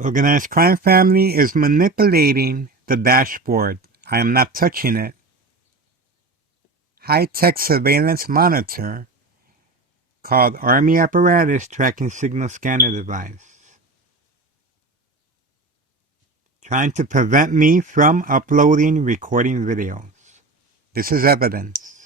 Organized crime family is manipulating the dashboard. I am not touching it. High-tech surveillance monitor called Army apparatus tracking signal scanner device. Trying to prevent me from uploading recording videos. This is evidence.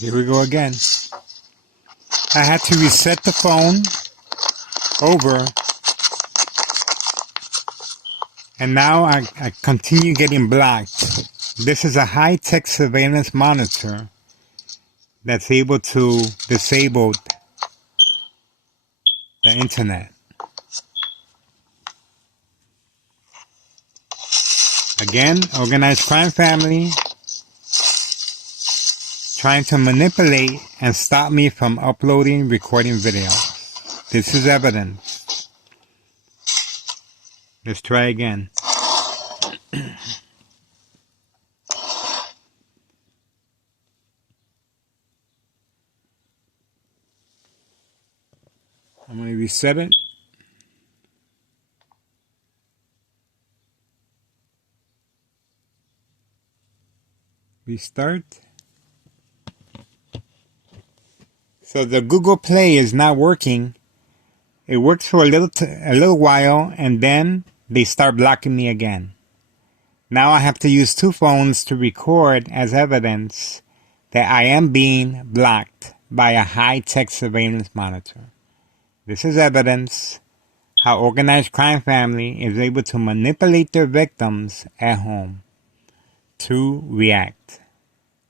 Here we go again. I had to reset the phone over, and now I continue getting blocked. This is a high-tech surveillance monitor that's able to disable the internet. Again, organized crime family trying to manipulate and stop me from uploading recording videos. This is evidence. Let's try again. I'm going to reset it. Restart. So the Google Play is not working. It works for a little while, and then they start blocking me again. Now I have to use two phones to record as evidence that I am being blocked by a high-tech surveillance monitor. This is evidence how organized crime family is able to manipulate their victims at home to react.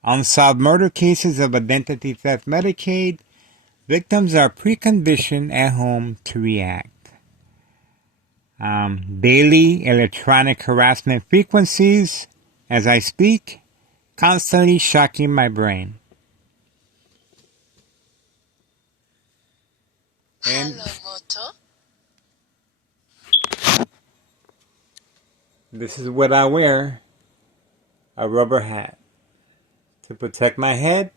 Unsolved murder cases of identity theft Medicaid, victims are preconditioned at home to react. Daily electronic harassment frequencies as I speak, constantly shocking my brain. And this is what I wear, a rubber hat, to protect my head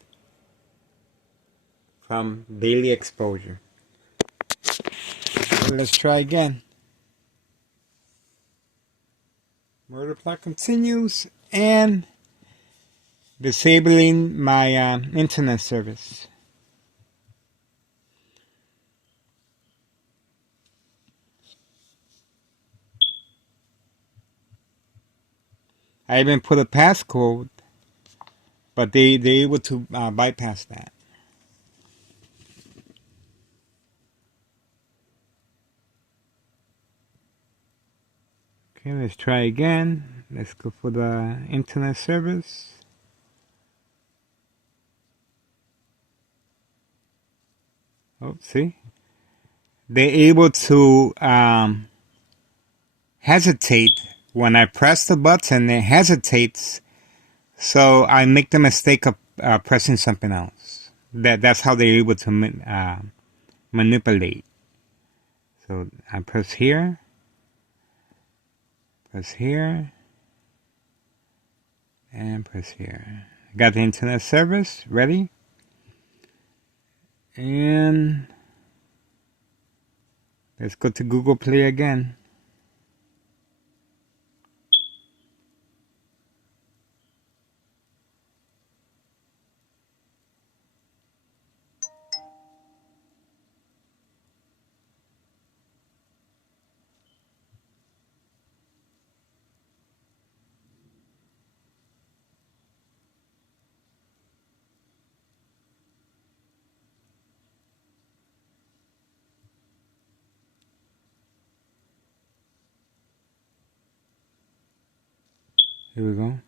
from daily exposure. So let's try again. Murder plot continues and disabling my internet service. I even put a passcode, but they're able to bypass that. Okay, let's try again. Let's go for the internet service. Oh, see? They're able to hesitate. When I press the button, it hesitates. So I make the mistake of pressing something else. That's how they're able to manipulate. So I press here, and press here. Got the internet service ready. And let's go to Google Play again. Here we go.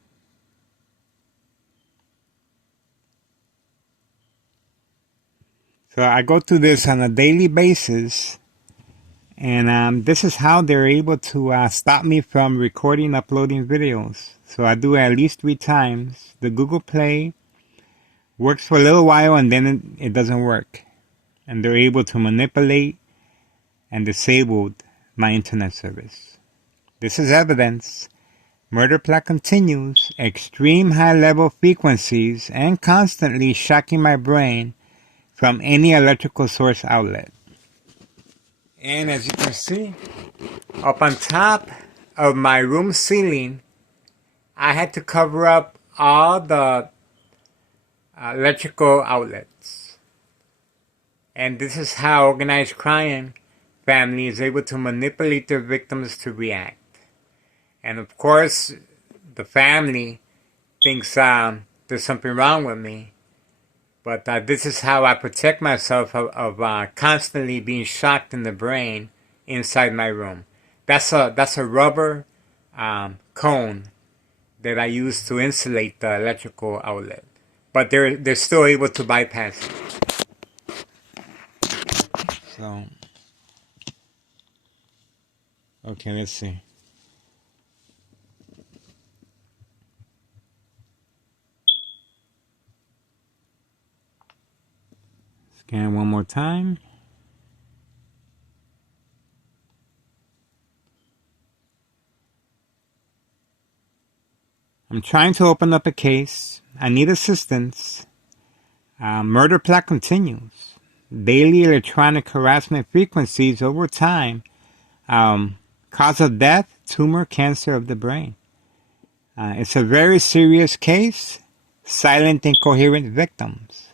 So I go through this on a daily basis, and this is how they're able to stop me from recording, uploading videos. So I do it at least 3 times. The Google Play works for a little while, and then it doesn't work. And they're able to manipulate and disable my internet service. This is evidence. Murder plot continues, extreme high-level frequencies, and constantly shocking my brain from any electrical source outlet. And as you can see, up on top of my room ceiling, I had to cover up all the electrical outlets. And this is how organized crime family is able to manipulate their victims to react. And of course, the family thinks there's something wrong with me. But this is how I protect myself of constantly being shocked in the brain inside my room. That's a rubber cone that I use to insulate the electrical outlet. But they're still able to bypass it. So, okay, let's see. Scan one more time. I'm trying to open up a case. I need assistance. Murder plot continues. Daily electronic harassment frequencies over time. Cause of death, tumor, cancer of the brain. It's a very serious case. Silent, incoherent victims.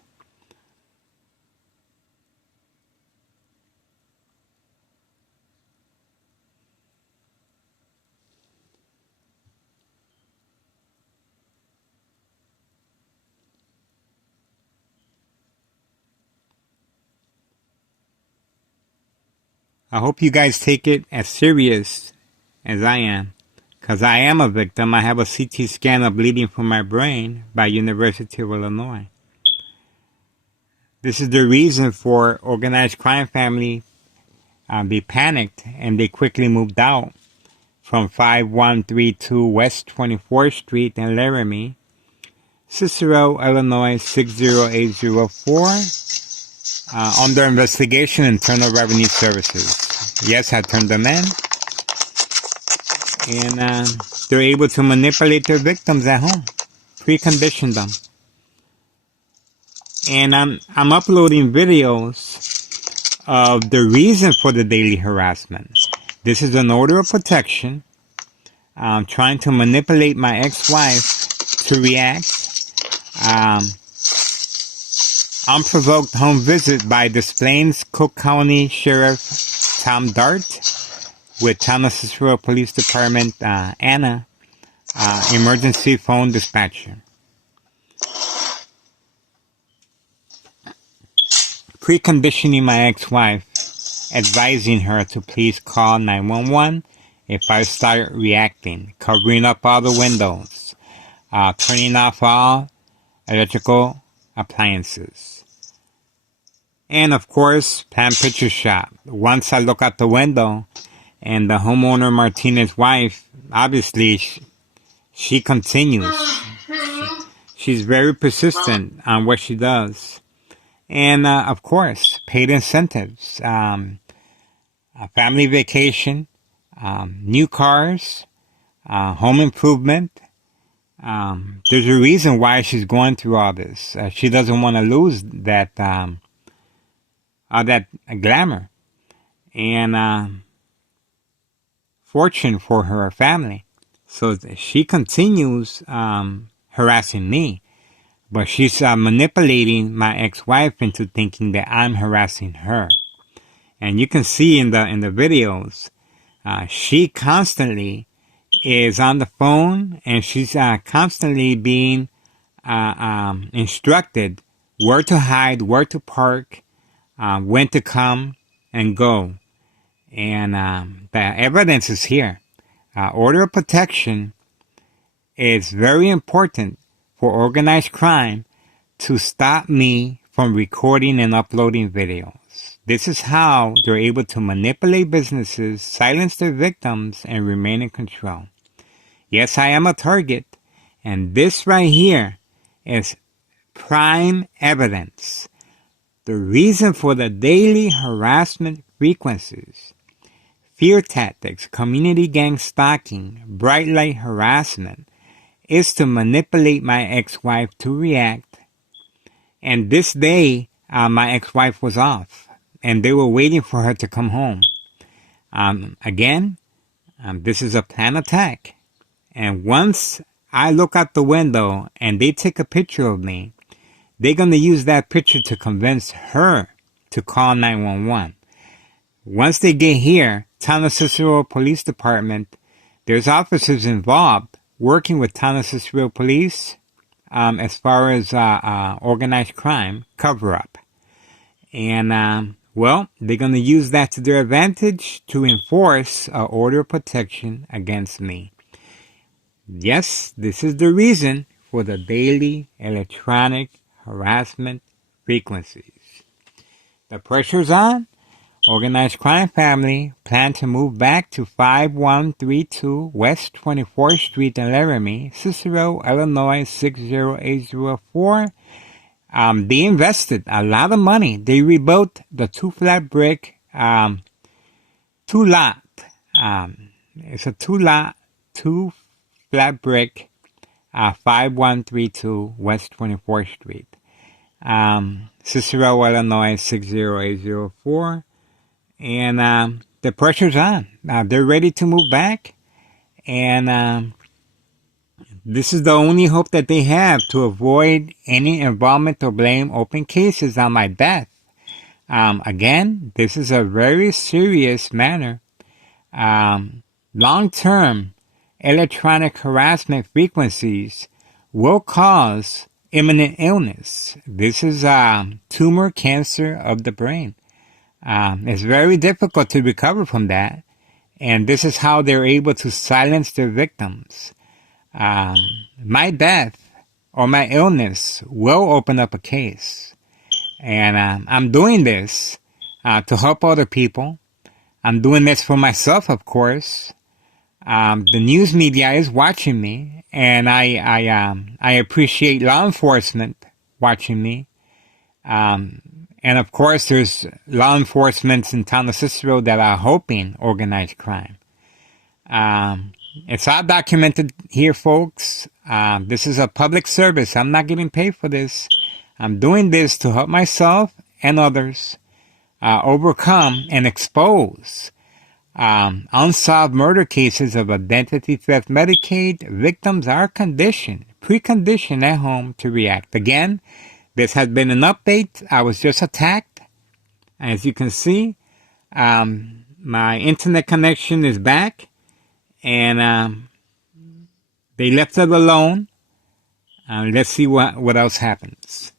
I hope you guys take it as serious as I am, because I am a victim. I have a CT scan of bleeding from my brain by University of Illinois. This is the reason for organized crime family be panicked, and they quickly moved out from 5132 West 24th Street in Laramie, Cicero, Illinois 60804. Under investigation, Internal Revenue Services. Yes, I turned them in. And they're able to manipulate their victims at home. Precondition them. And I'm uploading videos of the reason for the daily harassment. This is an order of protection. I'm trying to manipulate my ex-wife to react. Unprovoked home visit by Des Plaines Cook County Sheriff Tom Dart with Town of Cicero Police Department Anna, emergency phone dispatcher. Preconditioning my ex-wife, advising her to please call 911 if I start reacting, covering up all the windows, turning off all electrical appliances. And of course, pan picture shot. Once I look out the window, and the homeowner Martinez's wife, obviously, she continues. She's very persistent on what she does. And of course, paid incentives, a family vacation, new cars, home improvement. There's a reason why she's going through all this. She doesn't want to lose that glamour and fortune for her family. So she continues harassing me, but she's manipulating my ex-wife into thinking that I'm harassing her. And you can see in the videos, she constantly is on the phone, and she's constantly being instructed where to hide, where to park, when to come and go. And the evidence is here. Order of protection it's very important for organized crime to stop me from recording and uploading videos. This is how they're able to manipulate businesses, silence their victims, and remain in control. Yes, I am a target, and this right here is prime evidence. The reason for the daily harassment frequencies, fear tactics, community gang stalking, bright light harassment, is to manipulate my ex-wife to react. And this day, my ex-wife was off, and they were waiting for her to come home. Again, this is a planned attack. And once I look out the window and they take a picture of me, they're going to use that picture to convince her to call 911. Once they get here, Town of Cicero Police Department, there's officers involved working with Town of Cicero Police as far as organized crime cover-up. And, well, they're going to use that to their advantage to enforce an order of protection against me. Yes, this is the reason for the daily electronic harassment frequencies. The pressure's on. Organized crime family plan to move back to 5132 West 24th Street in Laramie, Cicero, Illinois 60804. They invested a lot of money. They rebuilt the two flat brick, two lot. It's a two flat brick, 5132 West 24th Street. Cicero, Illinois 60804. And the pressure's on. They're ready to move back. And this is the only hope that they have to avoid any involvement or blame open cases on my death. Again, this is a very serious matter. Long-term electronic harassment frequencies will cause imminent illness. This is tumor cancer of the brain. It's very difficult to recover from that, and this is how they're able to silence their victims. My death or my illness will open up a case, and I'm doing this to help other people. I'm doing this for myself, of course. The news media is watching me, and I appreciate law enforcement watching me. And of course, there's law enforcement in town of Cicero that are helping organized crime. It's all documented here, folks. This is a public service. I'm not getting paid for this. I'm doing this to help myself and others overcome and expose unsolved murder cases of identity theft. Medicaid victims are preconditioned at home to react. Again, this has been an update. I was just attacked. As you can see, my internet connection is back, and they left it alone. Let's see what else happens.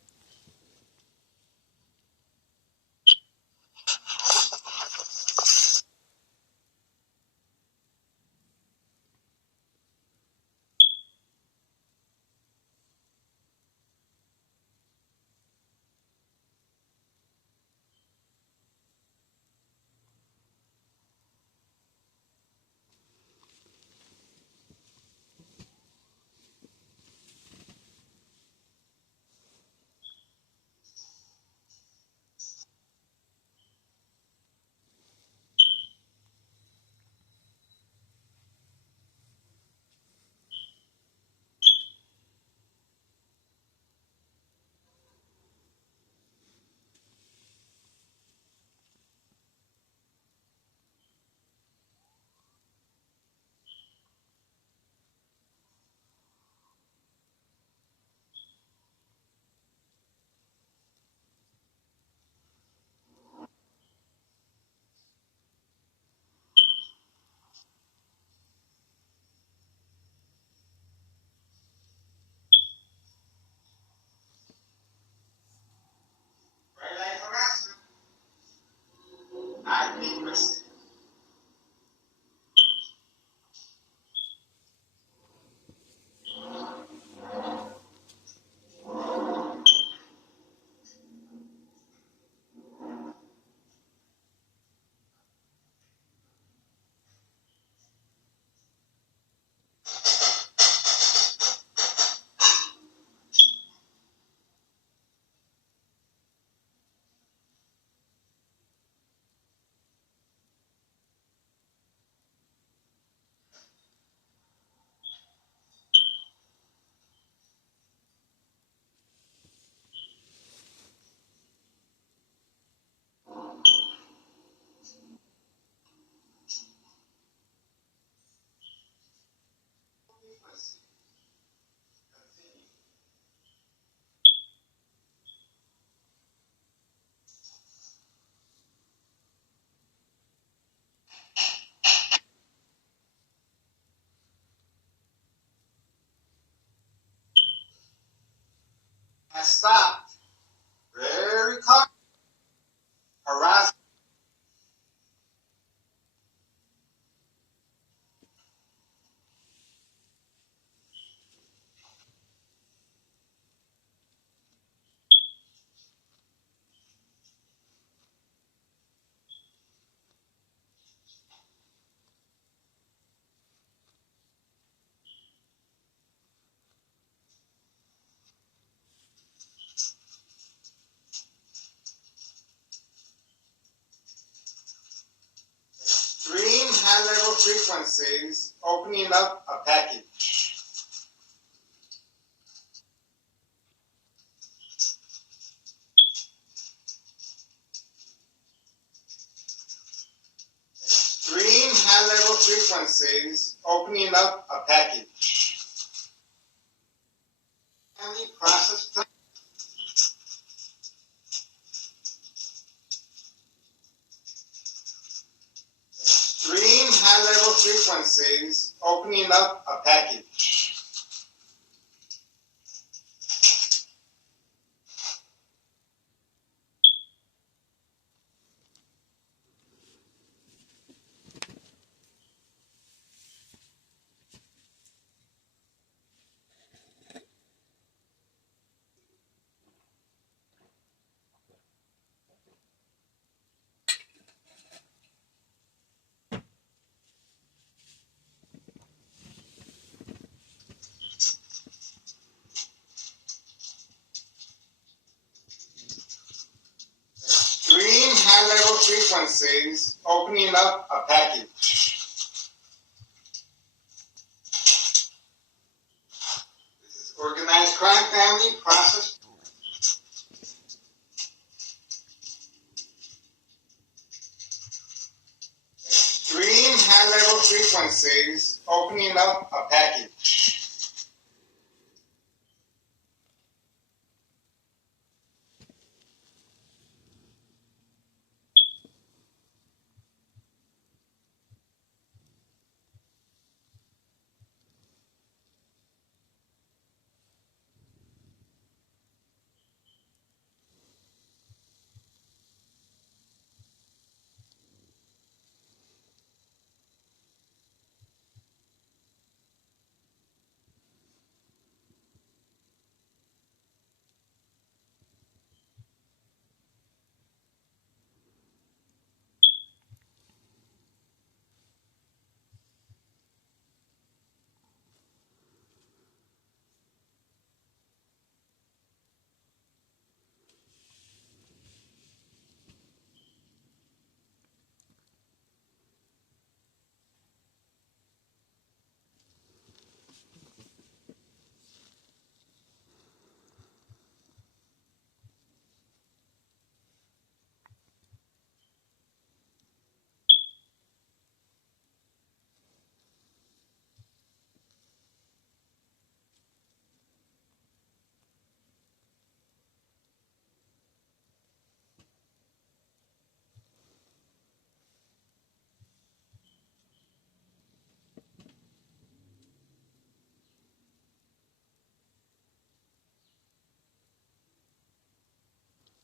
I stopped very harassed. Extreme high-level frequencies opening up a package. Extreme high-level frequencies opening up a package. Family process plan. Extreme high-level frequencies opening up a package. Extreme high-level frequencies opening up a package. This is organized crime family process. Extreme high-level frequencies opening up a package.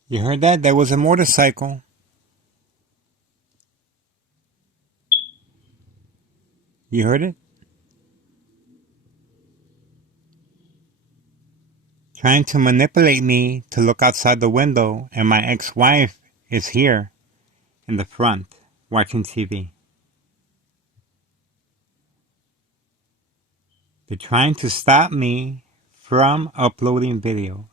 You heard that? That was a motorcycle. You heard it? Trying to manipulate me to look outside the window, and my ex-wife is here in the front watching TV. They're trying to stop me from uploading videos.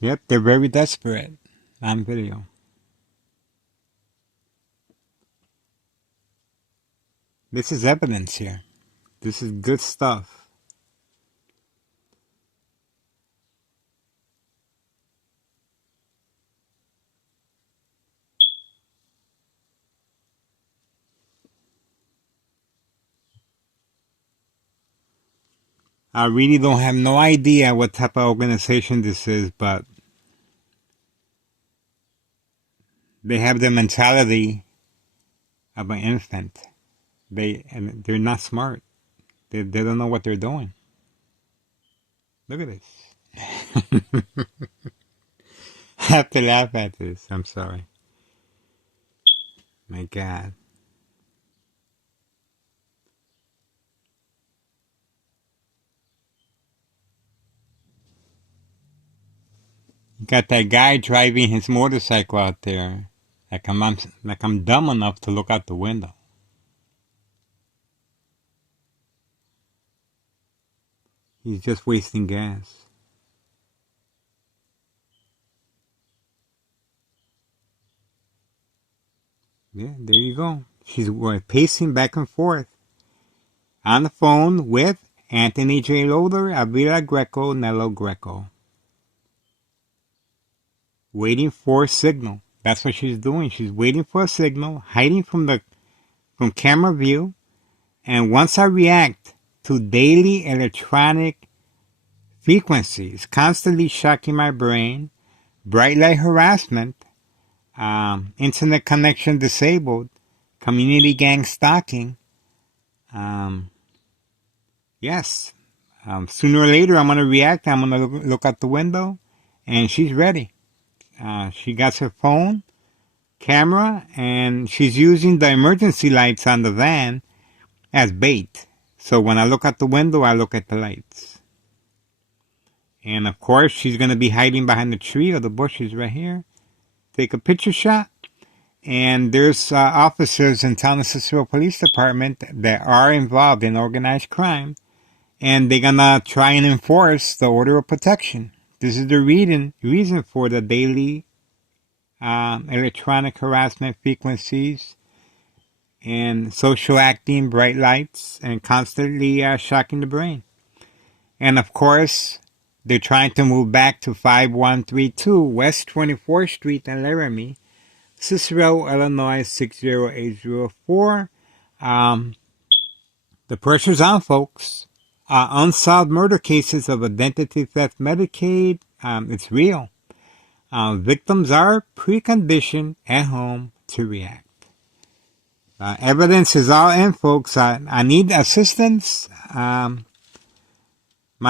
Yep, they're very desperate on video. This is evidence here. This is good stuff. I really don't have no idea what type of organization this is, but they have the mentality of an infant. They're not smart. They don't know what they're doing. Look at this. I have to laugh at this. I'm sorry. My God. You got that guy driving his motorcycle out there. Like I'm dumb enough to look out the window. He's just wasting gas. Yeah, there you go. She's pacing back and forth on the phone with Anthony J. Loader, Avila Greco, Nello Greco. Waiting for a signal. That's what she's doing. She's waiting for a signal, hiding from camera view. And once I react to daily electronic frequencies, constantly shocking my brain, bright light harassment, internet connection disabled, community gang stalking, yes, sooner or later I'm going to react. I'm going to look out the window, and she's ready. She got her phone, camera, and she's using the emergency lights on the van as bait. So when I look out the window, I look at the lights. And of course, she's going to be hiding behind the tree or the bushes right here. Take a picture shot. And there's officers in Town of Cicero Police Department that are involved in organized crime. And they're going to try and enforce the order of protection. This is the reason for the daily electronic harassment frequencies and social acting, bright lights, and constantly shocking the brain. And of course, they're trying to move back to 5132 West 24th Street in Laramie, Cicero, Illinois 60804. The pressure's on, folks. Unsolved murder cases of identity theft Medicaid, it's real. Victims are preconditioned at home to react. Evidence is all in, folks. I need assistance. My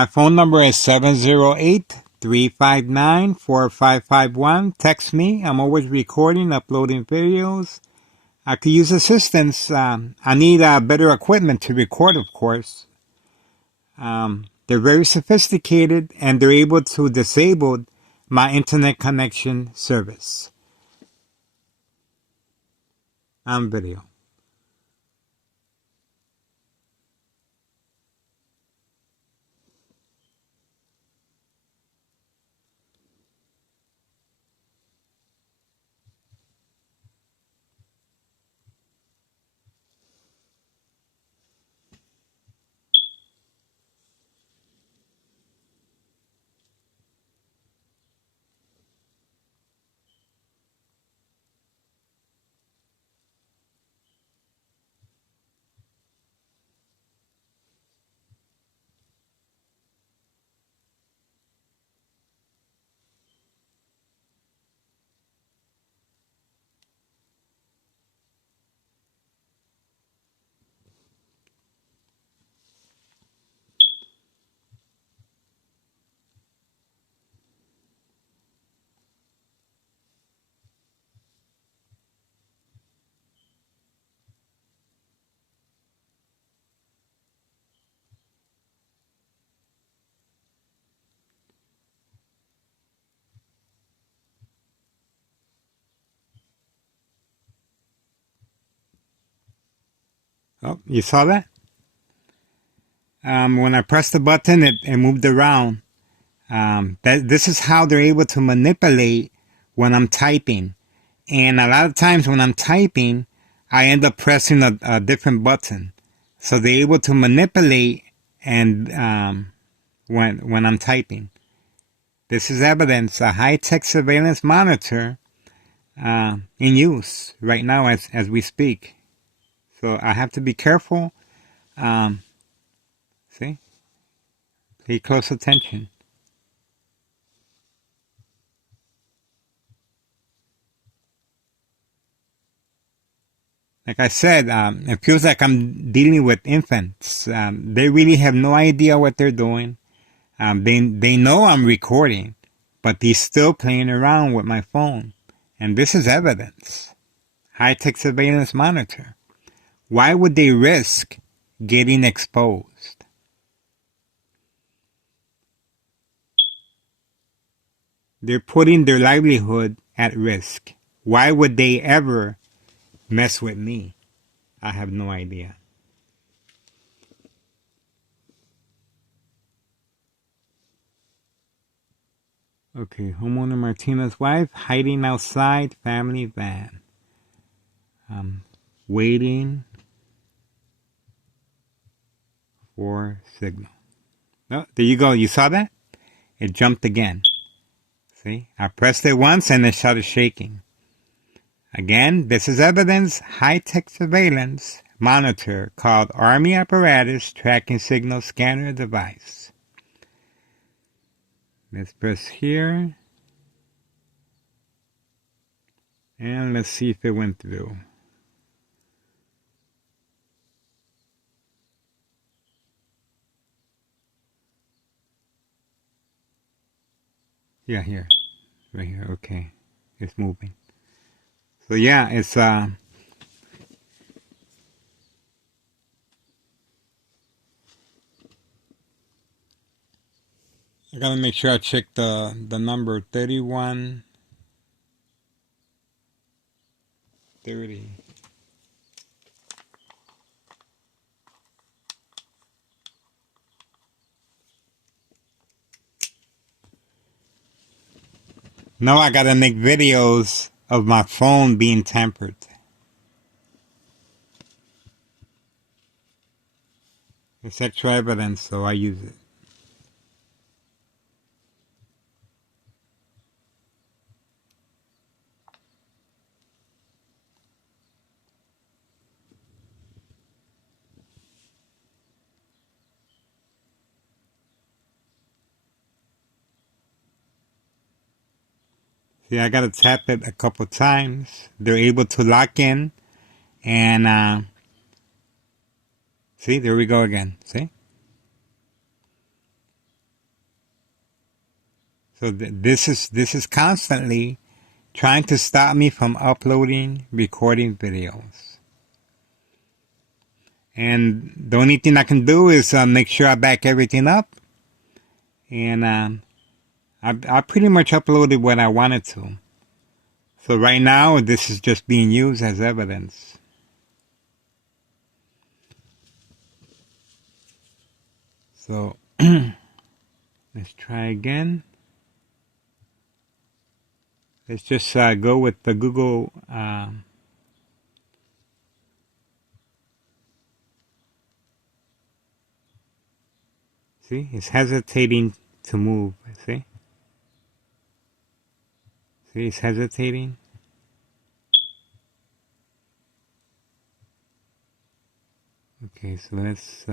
phone number is 708-359-4551. Text me. I'm always recording, uploading videos. I could use assistance. I need better equipment to record, of course. They're very sophisticated, and they're able to disable my internet connection service on video. Oh, you saw that? When I pressed the button, it moved around. This is how they're able to manipulate when I'm typing. And a lot of times when I'm typing, I end up pressing a different button. So they're able to manipulate and when I'm typing. This is evidence, a high-tech surveillance monitor in use right now as we speak. So I have to be careful. See? Pay close attention. Like I said, it feels like I'm dealing with infants. They really have no idea what they're doing. They know I'm recording, but they're still playing around with my phone. And this is evidence. High-tech surveillance monitor. Why would they risk getting exposed? They're putting their livelihood at risk. Why would they ever mess with me? I have no idea. Okay, homeowner Martina's wife hiding outside family van. Waiting for signal. Oh, there you go. You saw that? It jumped again. See? I pressed it once and it started shaking. Again, this is evidence. High-tech surveillance monitor called Army Apparatus Tracking Signal Scanner Device. Let's press here. And let's see if it went through. Yeah, here. Right here. Okay. It's moving. So yeah, it's I gotta make sure I check the number 3130. Now I gotta make videos of my phone being tampered. It's extra evidence, so I use it. See, I gotta tap it a couple times. They're able to lock in, and see, there we go again. See? So this is constantly trying to stop me from uploading, recording videos. And the only thing I can do is make sure I back everything up. And I pretty much uploaded what I wanted to. So right now, this is just being used as evidence. So let's try again. Let's just go with the Google. See, it's hesitating to move. See? See, it's hesitating. Okay, so let's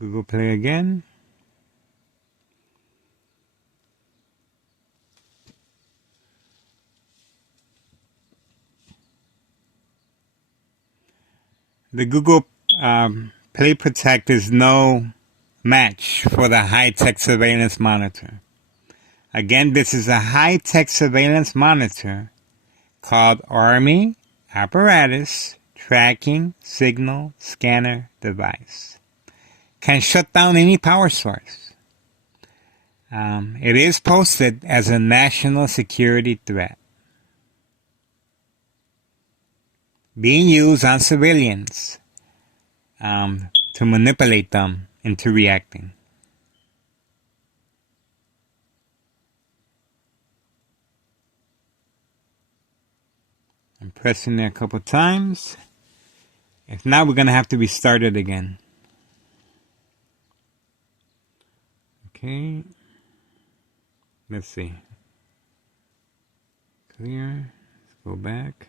Google Play again. The Google Play Protect is no match for the high-tech surveillance monitor. Again, this is a high-tech surveillance monitor called Army Apparatus Tracking Signal Scanner Device. Can shut down any power source. It is posted as a national security threat. Being used on civilians. to manipulate them into reacting. I'm pressing it a couple times. If not, we're going to have to restart it again. Okay. Let's see. Clear. Let's go back.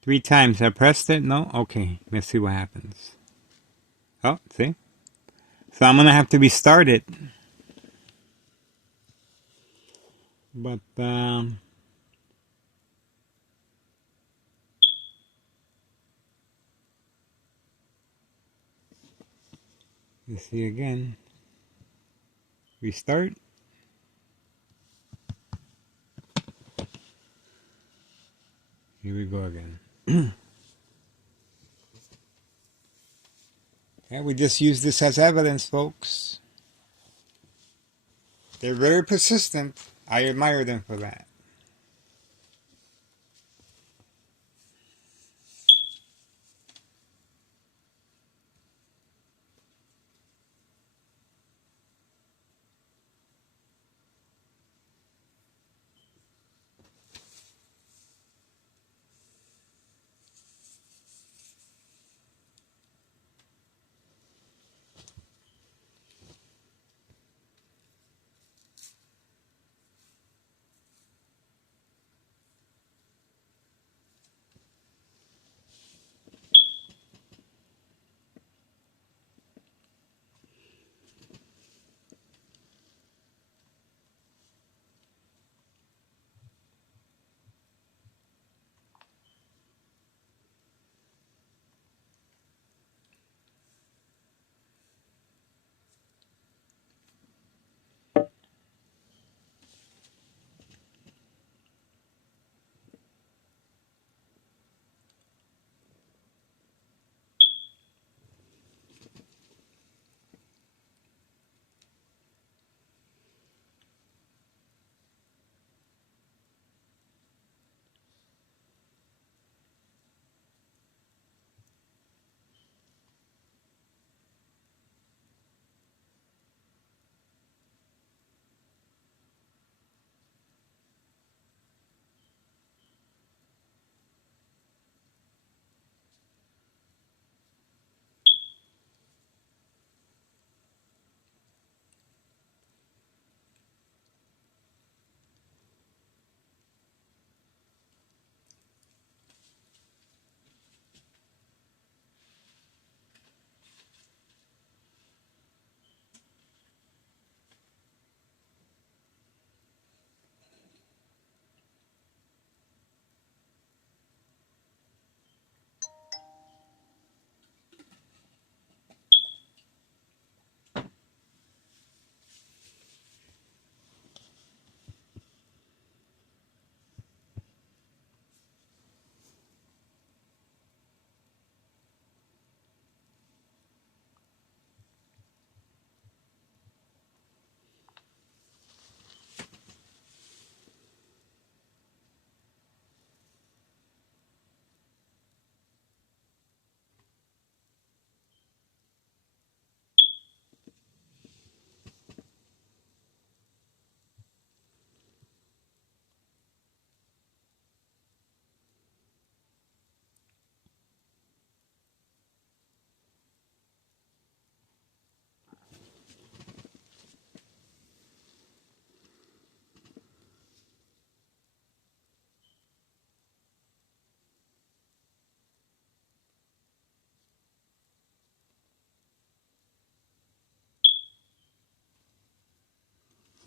Three times I pressed it. No? Okay. Let's see what happens. Oh, see? So I'm going to have to restart it. But, let's see again. Restart. Here we go again. Yeah, we just use this as evidence, folks. They're very persistent. I admire them for that.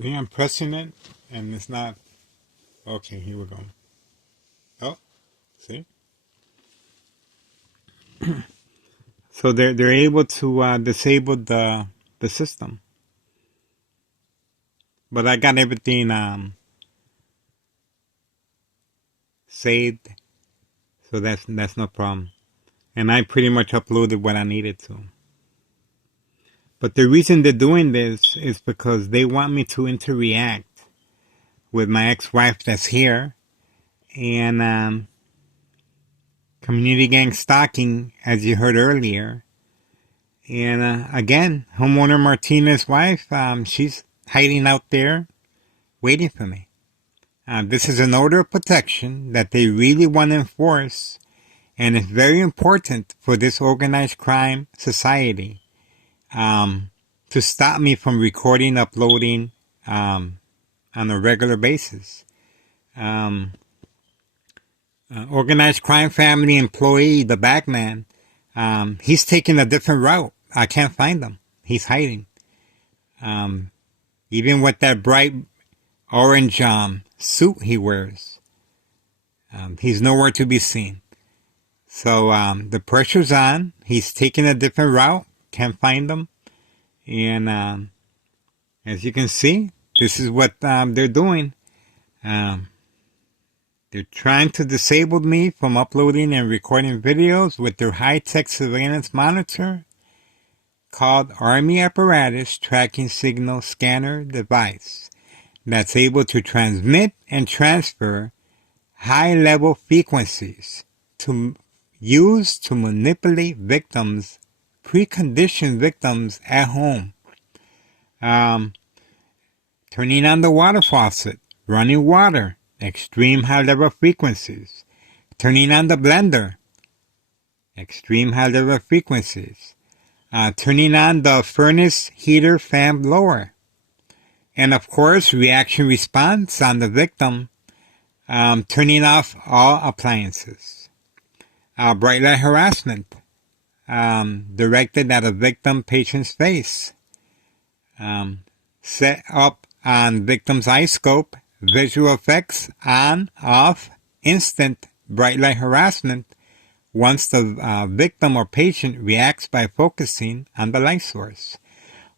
See, I'm pressing it, and it's not. Okay, here we go. Oh, see? So they're able to disable the system. But I got everything saved, so that's no problem. And I pretty much uploaded what I needed to. But the reason they're doing this is because they want me to interact with my ex-wife that's here, and community gang stalking, as you heard earlier. And again, homeowner Martinez's wife, she's hiding out there waiting for me. This is an order of protection that they really want to enforce, and it's very important for this organized crime society to stop me from recording, uploading on a regular basis. Organized crime family employee, the bagman, he's taking a different route. I can't find him. He's hiding. Even with that bright orange suit he wears, he's nowhere to be seen. So the pressure's on. He's taking a different route. Can't find him. And as you can see, this is what they're doing. They're trying to disable me from uploading and recording videos with their high-tech surveillance monitor called Army Apparatus Tracking Signal Scanner device that's able to transmit and transfer high-level frequencies to use to manipulate victims, preconditioned victims at home. Turning on the water faucet, running water, extreme high-level frequencies. Turning on the blender, extreme high-level frequencies. Turning on the furnace heater fan blower. And of course, reaction response on the victim, turning off all appliances. Bright light harassment, directed at a victim patient's face. Set up on victim's eye scope, visual effects on, off, instant bright light harassment once the victim or patient reacts by focusing on the light source.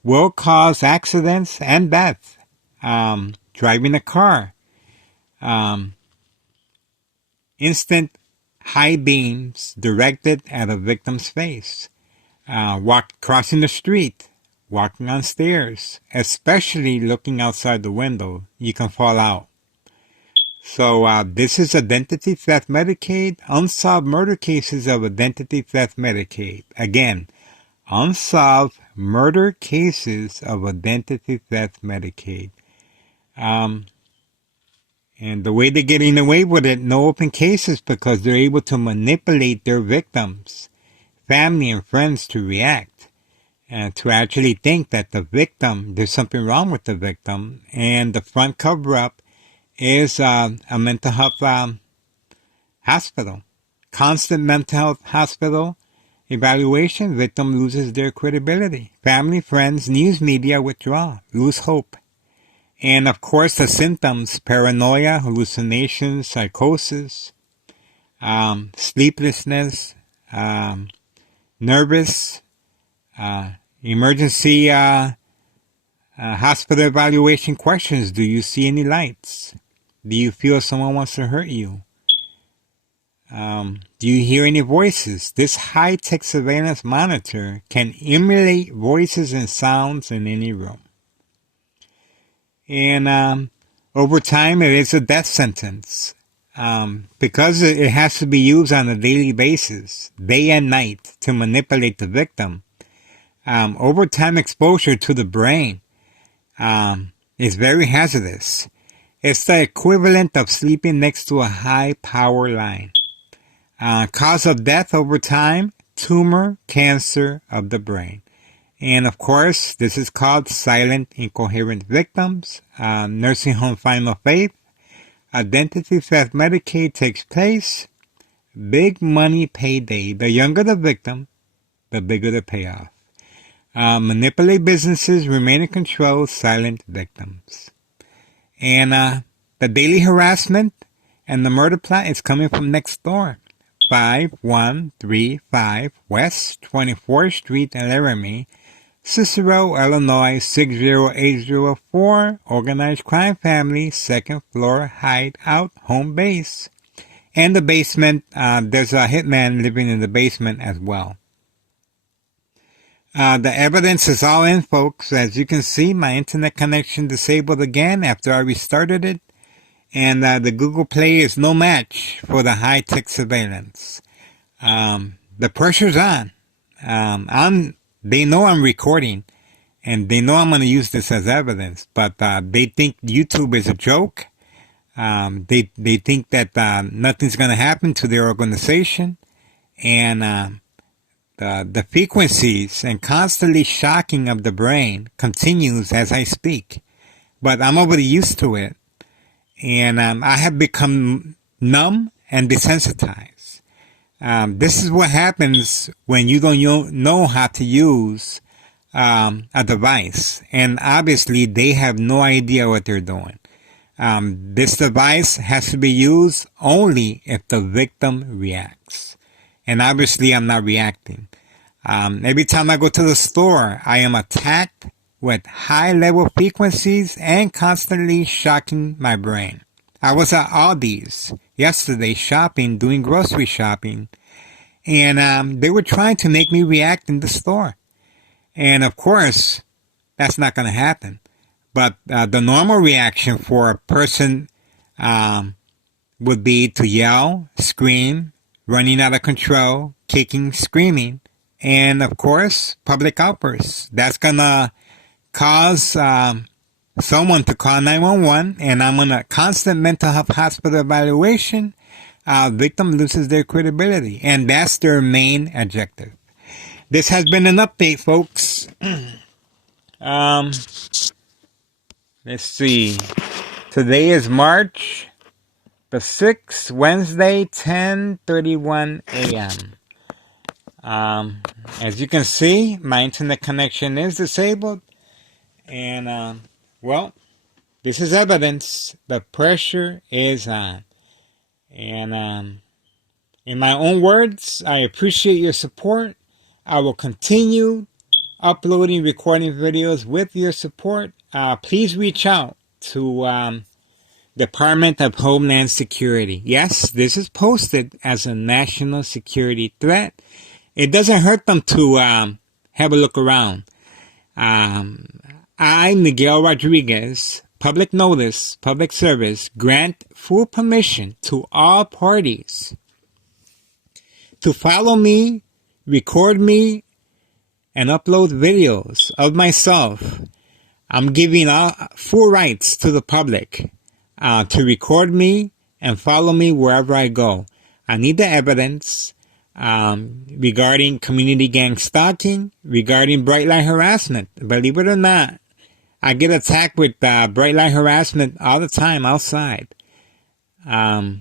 Will cause accidents and death. Driving a car. Instant high beams directed at a victim's face. Crossing the street. Walking on stairs. Especially looking outside the window. You can fall out. So this is Identity Theft Medicaid. Unsolved murder cases of Identity Theft Medicaid. Again, unsolved murder cases of Identity Theft Medicaid. And the way they're getting away with it, no open cases, because they're able to manipulate their victims, family and friends to react, and to actually think that the victim, there's something wrong with the victim, and the front cover-up is a mental health hospital. Constant mental health hospital evaluation, victim loses their credibility. Family, friends, news media withdraw, lose hope. And of course the symptoms, paranoia, hallucinations, psychosis, sleeplessness, nervous, emergency hospital evaluation questions. Do you see any lights? Do you feel someone wants to hurt you? Do you hear any voices? This high-tech surveillance monitor can emulate voices and sounds in any room. And over time, it is a death sentence. Because it has to be used on a daily basis, day and night, to manipulate the victim. Over time exposure to the brain is very hazardous. It's the equivalent of sleeping next to a high power line. Cause of death over time, tumor, cancer of the brain. And of course, this is called silent incoherent victims, nursing home final fate. Identity theft Medicaid takes place. Big money payday. The younger the victim, the bigger the payoff. Manipulate businesses, remain in control, silent victims. And the daily harassment and the murder plot is coming from next door. 5135 West 24th Street in Laramie, Cicero, Illinois 60804. Organized crime family, second floor hideout, home base. And the basement, there's a hitman living in the basement as well. The evidence is all in, folks. As you can see, my internet connection disabled again after I restarted it. And the Google Play is no match for the high-tech surveillance. The pressure's on. They know I'm recording, and they know I'm going to use this as evidence, but they think YouTube is a joke. They think that nothing's going to happen to their organization, and the frequencies and constantly shocking of the brain continues as I speak. But I'm already used to it, and I have become numb and desensitized. This is what happens when you don't know how to use a device, and obviously they have no idea what they're doing. This device has to be used only if the victim reacts. And obviously I'm not reacting. Every time I go to the store, I am attacked with high-level frequencies and constantly shocking my brain. I was at Aldi's yesterday shopping, doing grocery shopping, and they were trying to make me react in the store. And of course, that's not going to happen. But the normal reaction for a person would be to yell, scream, running out of control, kicking, screaming, and of course, public outbursts. That's going to cause someone to call 911, and I'm on a constant mental health hospital evaluation. Victim loses their credibility, and that's their main objective. This has been an update, folks. Let's see. Today is March the 6th, Wednesday, 10:31 a.m. As you can see, my internet connection is disabled. And, well, this is evidence. The pressure is on. And, in my own words, I appreciate your support. I will continue uploading, recording videos with your support. Please reach out to Department of Homeland Security. Yes, this is posted as a national security threat. It doesn't hurt them to have a look around. I, Miguel Rodriguez, public notice, public service, grant full permission to all parties to follow me, record me, and upload videos of myself. I'm giving full rights to the public to record me and follow me wherever I go. I need the evidence regarding community gang stalking, regarding bright light harassment. Believe it or not, I get attacked with bright light harassment all the time outside. Well,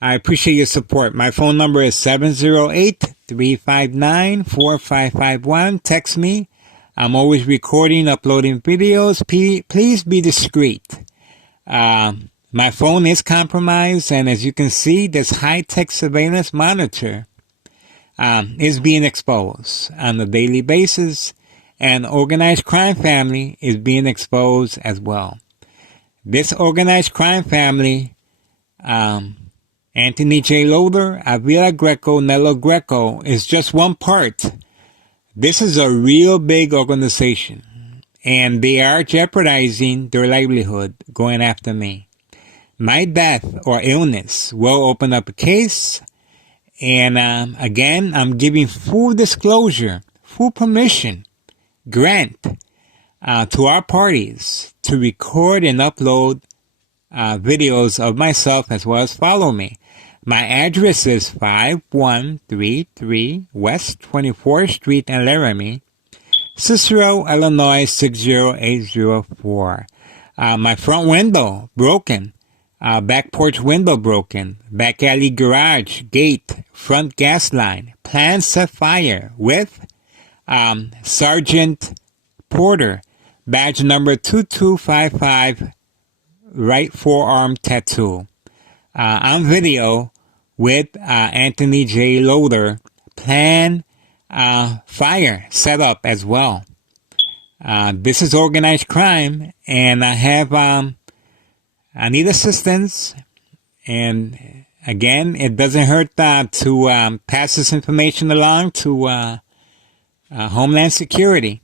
I appreciate your support. My phone number is 708-359-4551. Text me. I'm always recording, uploading videos. Please be discreet. My phone is compromised, and as you can see, this high-tech surveillance monitor is being exposed on a daily basis, and organized crime family is being exposed as well. This organized crime family, Anthony J. Loader, Avila Greco, Nello Greco, is just one part. This is a real big organization, and they are jeopardizing their livelihood going after me. My death or illness will open up a case, and again, I'm giving full disclosure, full permission, grant to our parties to record and upload videos of myself as well as follow me. My address is 5133 West 24th Street in Laramie, Cicero, Illinois 60804. My front window broken, back porch window broken, back alley garage gate, front gas line, plan set fire with Sergeant Porter, badge number 2255, right forearm tattoo. On video with Anthony J. Loader, plan fire set up as well. This is organized crime, and I have I need assistance. And again, it doesn't hurt to pass this information along to Homeland Security.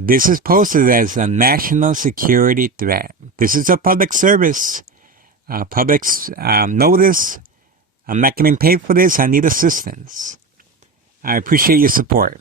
This is posted as a national security threat. This is a public service, public notice. I'm not getting paid for this. I need assistance. I appreciate your support.